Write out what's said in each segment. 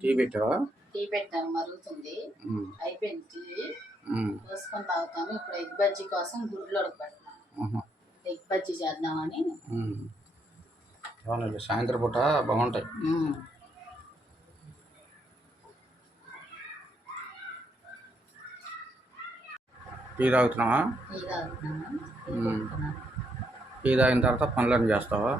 Tea పెట్టావా? Tea పెట్టాను మరుగుతుంది. అయిపోయింది టీ. పోసుకొని తాగుతాను ఇప్పుడు ఎగ్ బజ్జీ కోసం గుడ్లు ఉడకబెడతాను ఎగ్ బజ్జీ చేద్దామని. అవునండి. సాయంత్రం పూట బాగుంటాయి. టీ తాగుతున్నావా. టీ తాగిన తర్వాత పనులన్నీ చేస్తావా?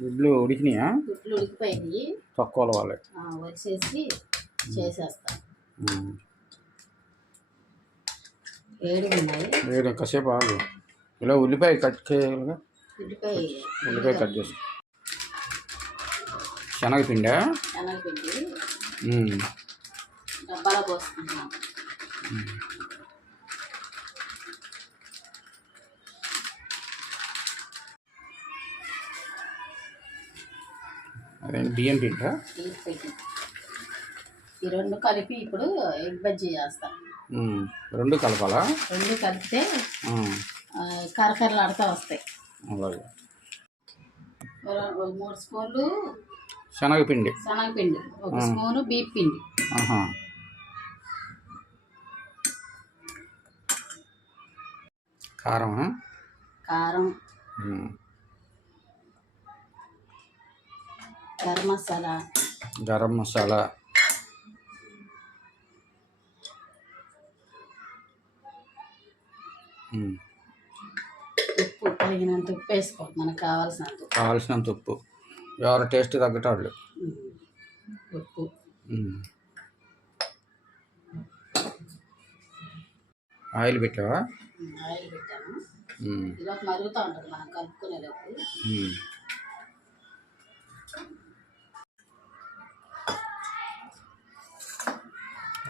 గుడ్లు ఉడికినాయా? గుడ్లు ఉడికిపోయింది తక్కువ వాళ్ళే వచ్చేసి వేరే కాసేపు ఆగు. ఇలా ఉల్లిపాయ కట్ చేయాలిగా? ఉల్లిపాయ ఉల్లిపాయ కట్ చేసి శనగపిండా? శనగపిండి. డబ్బాలో పోసుకుంటున్నాను అదే బియ్యం పిండా ఈ రెండు కలిపి ఇప్పుడు ఎగ్ బజ్జీ చేస్తాను. రెండు కలపాలా? రెండు కలిపితే ఉమ్. ఆ, కరకరలాడుతూ వస్తాయి. అలాగే. మూడు స్పూన్లు శనగపిండి. శనగపిండి. ఒక స్పూను బీప్ పిండి. కారం. కారం గరం మసాలా. గరం మసాలా. ఉప్పు తగినంత ఉప్పు వేసుకో మనకు కావాల్సినంత. కావాల్సినంత ఉప్పు. ఎవరి టేస్ట్ తగ్గట్టు వాళ్ళు. ఉప్పు. ఆయిల్ పెట్టావా? ఆయిల్ పెట్టాను. ఇలా మరుగుతూ ఉంటుంది. మనం కలుపుకునేటప్పుడు.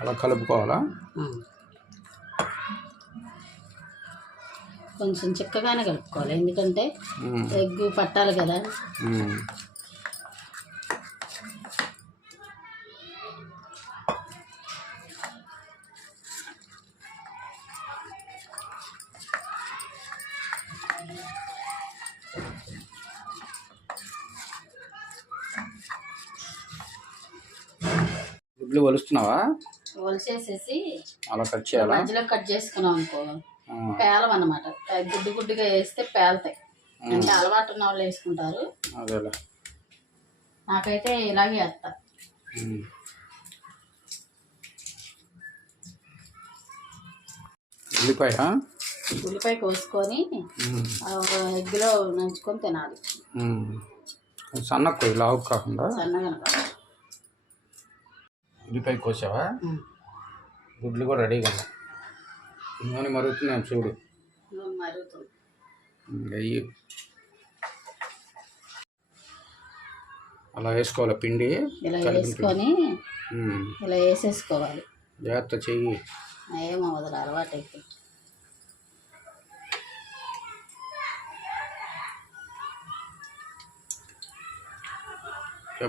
అలా కలుపుకోవాలా. కొంచెం చిక్కగానే కలుపుకోవాలి ఎందుకంటే. ఎగ్ పట్టాలి కదా. గుడ్లు వలుస్తున్నావా ఒలిచేసేసి అలా కట్ చేయాలా? మధ్యలో కట్ చేసుకున్నాం అనుకో. పేలం అన్నమాట గుడ్డు గుడ్డుగా వేస్తే పేలుతాయి. అంటే అలవాటు ఉన్న వాళ్ళు వేసుకుంటారు. నాకైతే ఇలాగే వేస్తా. ఉల్లిపాయ ఉల్లిపాయ కోసుకొని ఎగ్గులో నంచుకొని తినాలి. ఉమ్. సన్న కొయ్యి లావు కాకుండా? సన్నగా. ఉల్లిపాయ కోసావా. గుడ్లు కూడా రెడీగా ఉన్నాయి నూనె మరుగుతున్నాను చూడు. అయ్యి అలా వేసుకోవాలి పిండి ఇలా. వేసుకొని. ఇలా వేసేసుకోవాలి. జాగ్రత్త చెయ్యి. ఏమో వదల అలవాటు అయిపోయింది.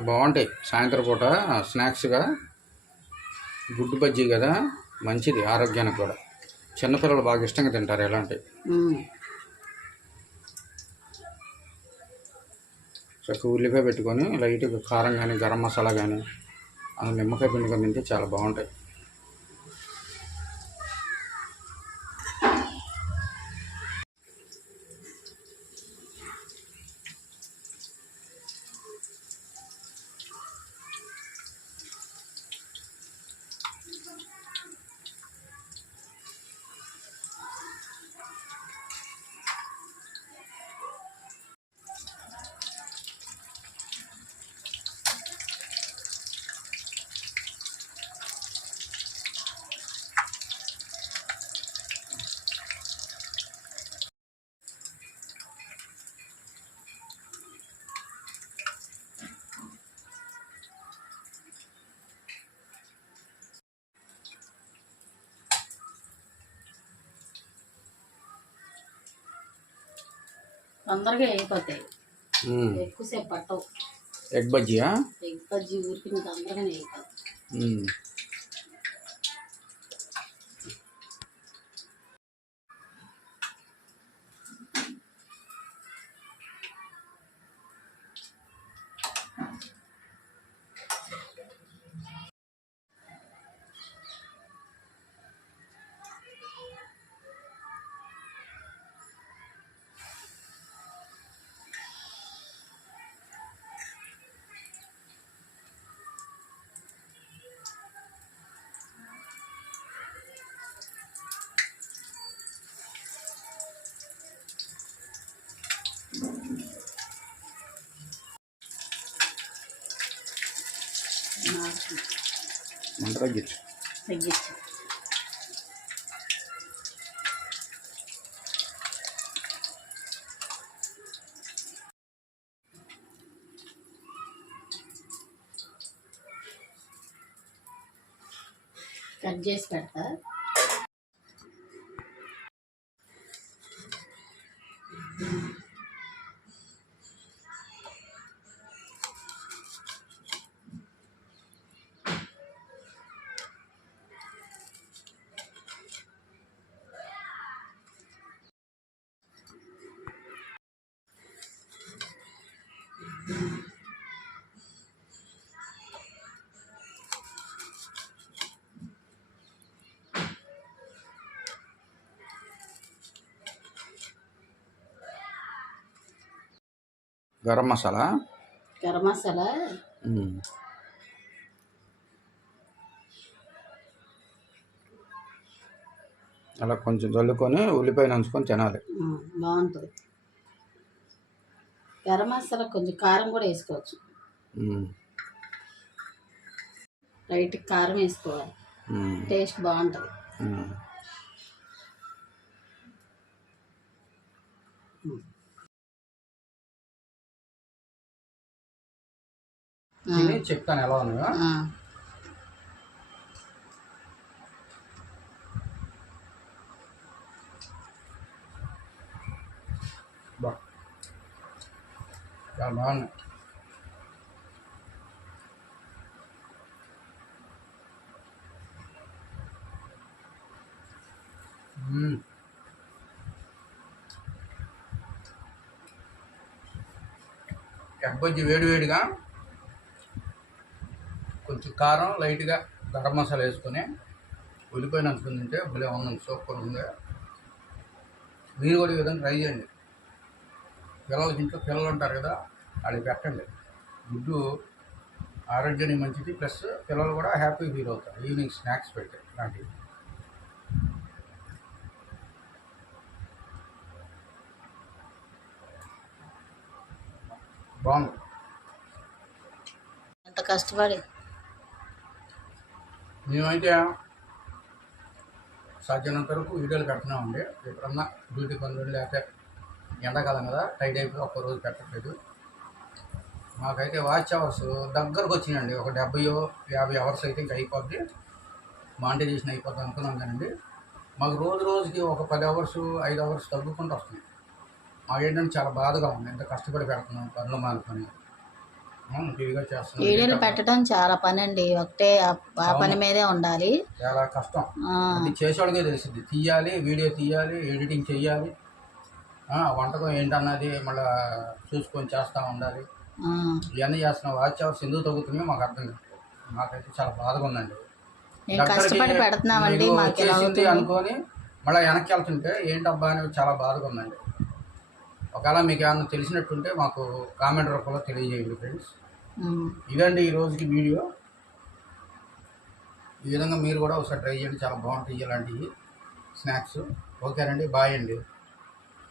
బాగుంటాయి. సాయంత్రం పూట స్నాక్స్గా. గుడ్డు బజ్జీ కదా. మంచిది ఆరోగ్యానికి కూడా. చిన్నపిల్లలు బాగా ఇష్టంగా తింటారు ఎలాంటి ఉమ్. చక్కగా ఉల్లిపాయ పెట్టుకొని లైట్గా కారం కానీ గరం మసాలా కానీ అందులో నిమ్మకాయ పిండుకొని తింటే చాలా బాగుంటాయి. తొందరగా అయిపోతాయి. ఎక్కువసేపు పట్టవు. ఎగ్ బజ్జియా? ఎగ్ బజ్జీ ఊరికి తొందరగానే అయిపోతాయి మంట తగ్గించు తగ్గించు కట్ చేసి పెడతా గరం మసాలా గరం మసాలా. అలా కొంచెం చల్లుకొని ఉల్లిపాయ నంచుకొని తినాలి బాగుంటుంది గరం మసాలా కొంచెం కారం కూడా వేసుకోవచ్చు. లైట్ కారం వేసుకోవాలి. టేస్ట్ బాగుంటుంది ఉమ్. తిని చెప్తాను ఎలా ఉన్నాయో బా. చాలా బాగున్నాయి. వేడి వేడిగా కొంచెం కారం లైట్గా గరం మసాలా వేసుకొని ఉల్లిపాయ నంచుకుని తింటే భలే ఉందండి సూపర్ ఉంది. మీరు కూడా ఈ విధంగా ట్రై చేయండి. పిల్లలకి ఇంట్లో పిల్లలు ఉంటారు కదా వాళ్ళకి పెట్టండి. గుడ్డు ఆరోగ్యానికి మంచిది ప్లస్ పిల్లలు కూడా హ్యాపీ ఫీల్ అవుతారు. ఈవినింగ్ స్నాక్స్ పెట్టే ఇలాంటివి. బాగుంది. ఎంత కష్టపడి మేమైతే సాధ్యమైనంత వరకు వీడియోలు పెడుతున్నామండి. ఎప్పుడన్నా డ్యూటీ పనులు లేకపోతే ఎండాకాలం కదా టైట్ అయిపోయి ఒక్క రోజు పెట్టట్లేదు. మాకైతే వాచ్ అవర్స్ దగ్గరకు వచ్చినాయండి. ఒక డెబ్బయో యాభై అవర్స్ అయితే ఇంకా అయిపోద్ది. మానిటైజేషన్ అయిపోద్ది అనుకున్నాం కానండి. మాకు రోజు రోజుకి ఒక పది అవర్స్ ఐదు అవర్స్ తగ్గుకుంటూ వస్తున్నాయి. మాకేంటంటే చాలా బాధగా ఉంది. ఎంత కష్టపడి పెడుతున్నాం పనులు మానుకొని. వీడియోలు పెట్టడం చాలా పని అండి ఒకటే ఆ- పని మీదే ఉండాలి. చాలా కష్టం. చేసేవాడికే తెలిసింది తీయాలి వీడియో తీయాలి ఎడిటింగ్ చేయాలి. వంటకం ఏంటన్నది మళ్ళీ చూసుకొని చేస్తూ ఉండాలి. ఇవన్నీ చేస్తున్నాం వాచ్ అవర్స్ ఎందుకు తగ్గుతున్నాయో మాకు అర్థం కాదు. మాకైతే చాలా బాధగా ఉందండి. కష్టపడి పెడుతున్నామండి అనుకొని మళ్ళీ వెనక్కి వెళ్తుంటే ఏంటబ్బా అని చాలా బాధగా ఉందండి. ఒకవేళ మీకు ఏమన్నా తెలిసినట్టుంటే మాకు కామెంట్ రూపంలో తెలియజేయండి ఫ్రెండ్స్. ఇదండి ఈ రోజుకి వీడియో. ఈ విధంగా మీరు కూడా ఒకసారి ట్రై చేయండి. చాలా బాగుంటాయి ఇలాంటివి. స్నాక్స్. ఓకేనండి. బాయ్ అండి.